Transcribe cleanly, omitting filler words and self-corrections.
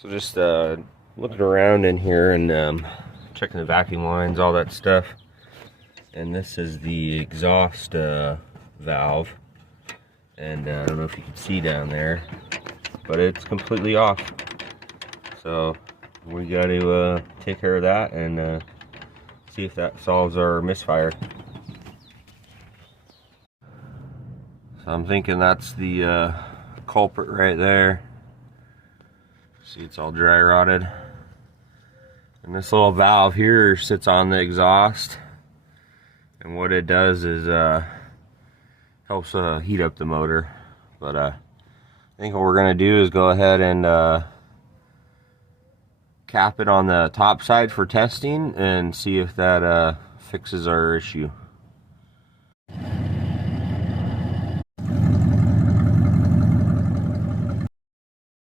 So just looking around in here and checking the vacuum lines, all that stuff. And this is the exhaust valve. And I don't know if you can see down there, but it's completely off. So we got to take care of that and see if that solves our misfire. So I'm thinking that's the culprit right there. See, it's all dry rotted. And this little valve here sits on the exhaust. And what it does is helps heat up the motor. But I think what we're going to do is go ahead and cap it on the top side for testing and see if that fixes our issue.